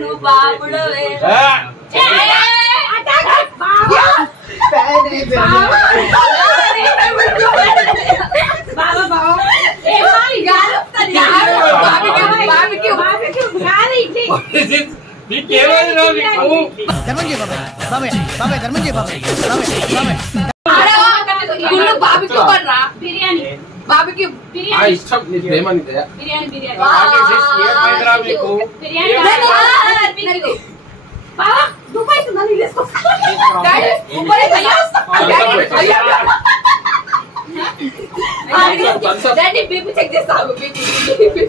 నువ్వు బాబుడు బిర్యానీ బాబుకి బిర్యానీ ఇష్టం నీ ప్రేమని బిర్యానీ బిర్యానీ బిర్యానీ బాబా దుబాయ్ కు నన్ను తీసుకో daddy Dubai daddy BP check చేస్తావు బీపీ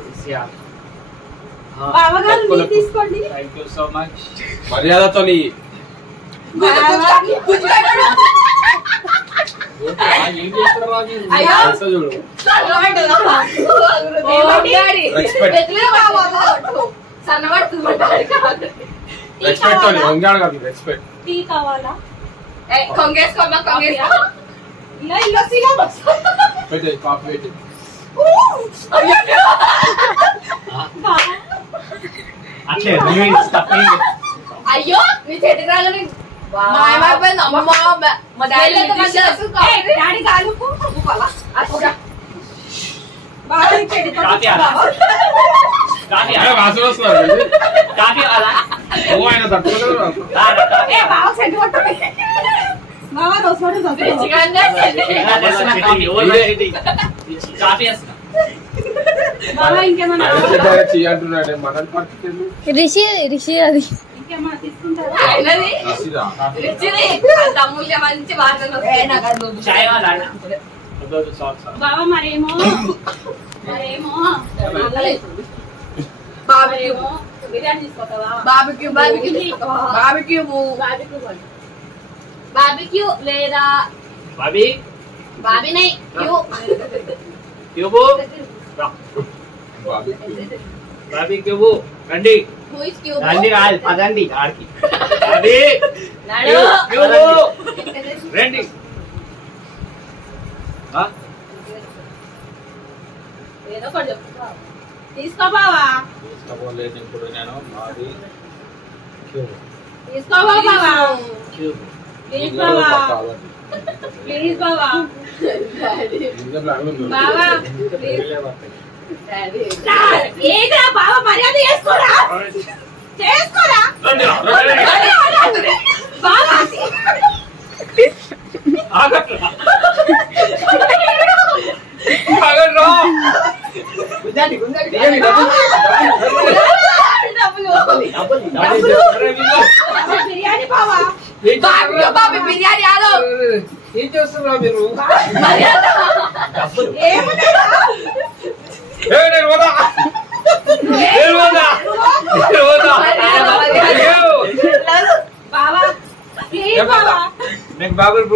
బాబా గారు మీరు తీసుకోండి థాంక్యూ సో మచ్ మర్యాదతో నీ అయ్యో నీ చేతి రాలని రిషి రిషి అది అమూల్య మంచి వార్తలు బాబా మరేమో మరేమో బాబిక్యూ బిర్యానీ తీసుకోవా బాబిక్యూ బాబిక్యూ బాబిక్యూ బాబిక్యూ లేదా బాబీ బాబీ నై క్యూ క్యూబు బాబిక్యూ రండి రండి పదండి ఆడికి రండి ఏదో ఒకటి చెప్పు తీసుకో బావా తీసుకోలేదు ఇప్పుడు నేను మాది తీసుకో బావా ప్లీజ్ బావా ప్లీజ్ బావా బావా ఏదా బావా మర్యాద చేసుకోరా చేసుకోరా బావా బిర్యానీ బావా బాబు బిర్యానీ ఆలో ఏం చేస్తున్నా మీరు బాబుల్ బుల్ బాబుల్ బాబుల్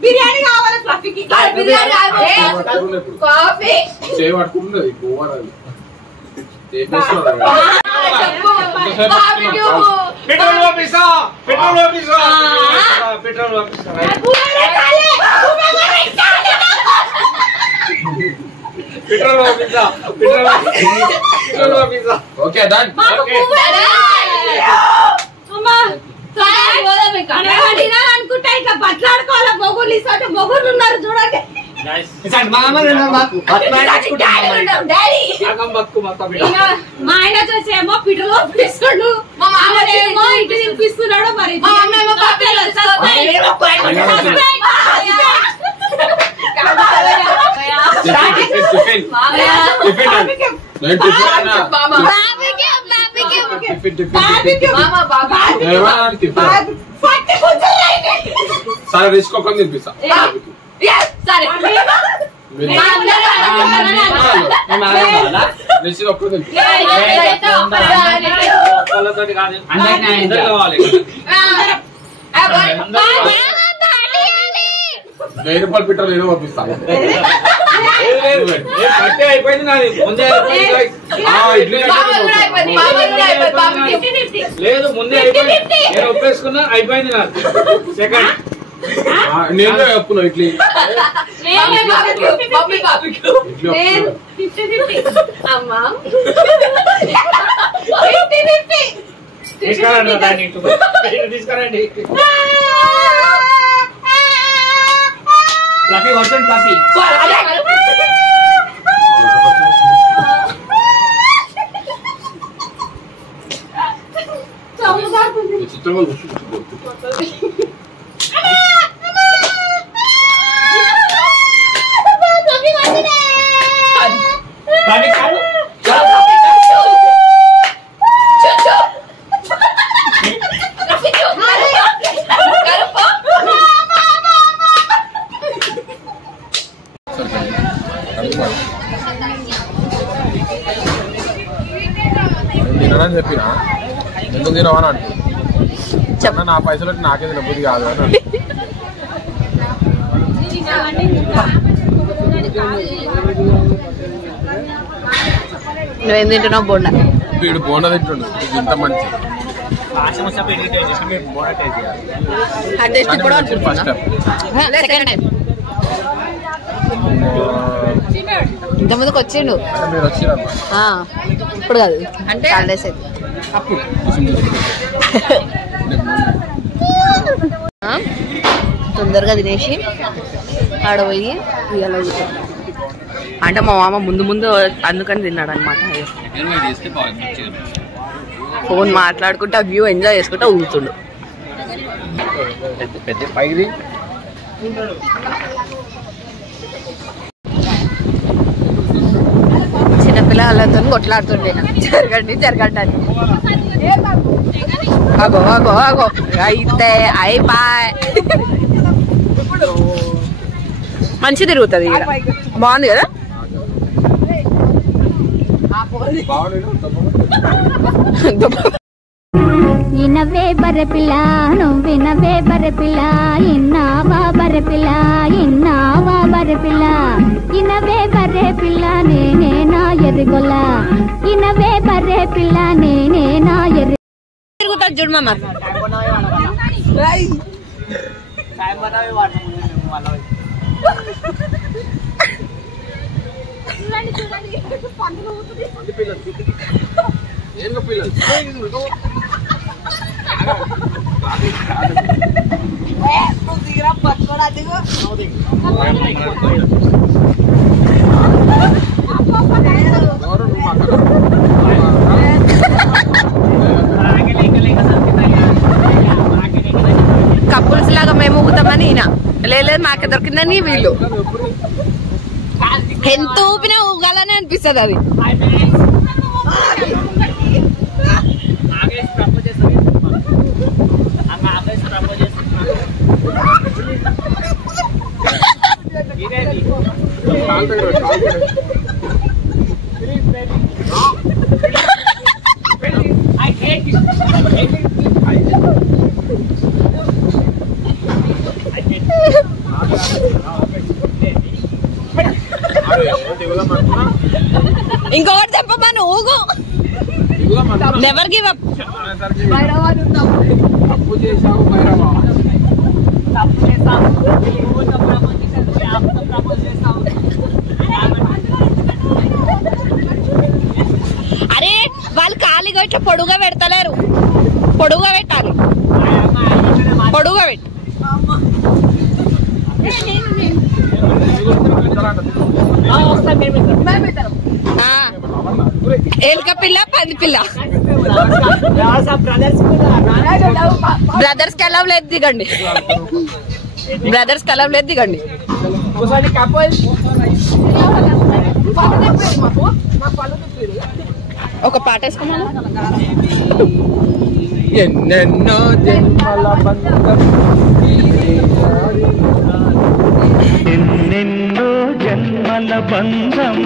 బిర్యానీ కావాలి ఫ్లఫీకి బిర్యానీ కాఫీ చేయబట్టుకుంటుంది గోవారాలు పెట్రోల్ ఆఫీసా పెట్రోల్ ఆఫీసా పెట్రోల్ ఆఫీసా పెట్రోల్ ఆఫీసా పెట్రోల్ ఆఫీసా ఓకే డన్ ఓకే అమ్మా అనుకుంటా ఇట్లా బట్లాడుకోవాలి మొగులు ఇసోటి మొగులు ఉన్నారు చూడండి మా ఆయన చూసేమో పిటలో పిస్తున్నాడు మా మామేమో ఇటు తినిపిస్తున్నాడు మరి సరే తీసుకోకుండా తినిపిస్తా సరే ₹1000 పెట్రోల్ ఏదో పంపిస్తాను అయిపోయింది నాది లేదు ముందే అయిపోయింది, నేను ఒప్పేసుకున్నా, అయిపోయింది నాకు. సెకండ్ నేను చెప్పున్నా ఇడ్లీ తీసుకురండి. ఫ్లఫీ వర్షన్ ఫ్లఫీ తినని చెప్పినా ఎందుకు తినవని అంటు చెప్ప, నా పైసలు నాకే తినబుద్ధి కాదు అని. నువ్వేం తింటున్నావు? బోండా. వీడు బోండా తింటుండు, ఇంత మంచి ఫస్ట్ ఇంత ముందుకు వచ్చిండు. మీరు వచ్చిరా ఇప్పుడు కాదు అంటే హాలిడేస్ అయితే తొందరగా తినేసి ఆడపోయి ఇవాళ అంటే మా మామ ముందు ముందు అందుకని తిన్నాడు అనమాట. ఫోన్ మాట్లాడుకుంటా వ్యూ ఎంజాయ్ చేసుకుంటా ఊగుతుండు. చిన్నపిల్లలతో కొట్లాడుతుండే జరగండి జరగండి అని. అగో అగో అగో అయితే అయి బాయ్. మంచి తిరుగుతుంది ఇక్కడ, బాగుంది కదా. ఇనవే బర్రెపిల్ల నువ్వినవే బర్రెపిల్ల ఇన్నావా బర్రెపిల్ల ఇన్నావా బర్రెపిల్ల ఇనవే బర్రెపిల్ల నేనేనా ఎర్రిగొల్ల ఇనవే బర్రెపిల్ల నేనేనా ఎర్రి తిరుగుతుంది చూడు మామ. కపుల్స్ లాగా మేము ఊగుతామని ఈయన లేదు మాకే దొరికిందని వీళ్ళు. ఎంత ఊపినా ఊగాలని అనిపిస్తుంది అది. ఇంకొకటి చెప్పమ్మా, ఊగు. Never give up. అరే వాళ్ళు ఖాళీగా ఇట్లా పొడుగా పెడతలేరు, పొడుగా పెట్టాలి, పొడుగా పెట్టి. ఎలుక పిల్ల పంది పిల్ల. బ్రదర్స్ కి అలవ్ లేదు, దిగండి. బ్రదర్స్ కి అలవ్ లేదు, దిగండి. ఒక పాట వేసుకోమన్నా. ఎన్నెన్నో జన్మల బంధం ఎన్నెన్నో జన్మల బంధం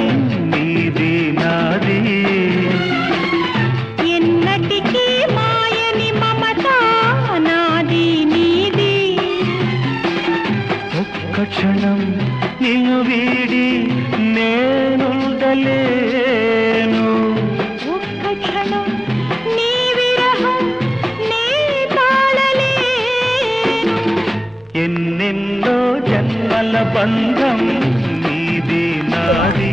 నీది నాది ఎన్నటికీ మాయని మమత నాది నీది ఒక్క క్షణం నిన్ను వీడి నేనుండలేను బంధం నీది నాది.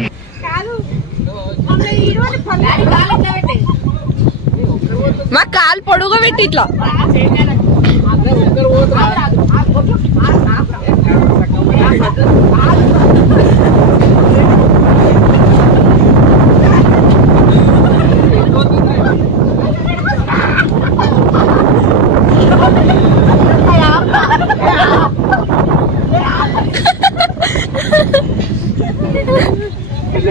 మా కాలు పొడుగు పెట్టి ఇట్లా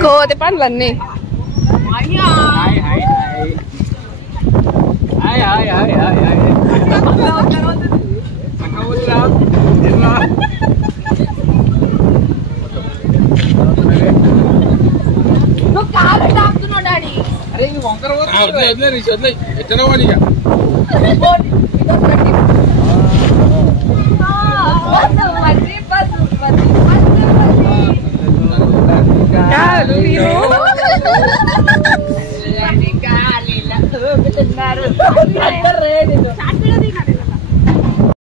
కోతి పండ్లన్నీ నువ్వు కాలు తాకుతున్నావు డాడీ. ఎట్టనో వాడిగా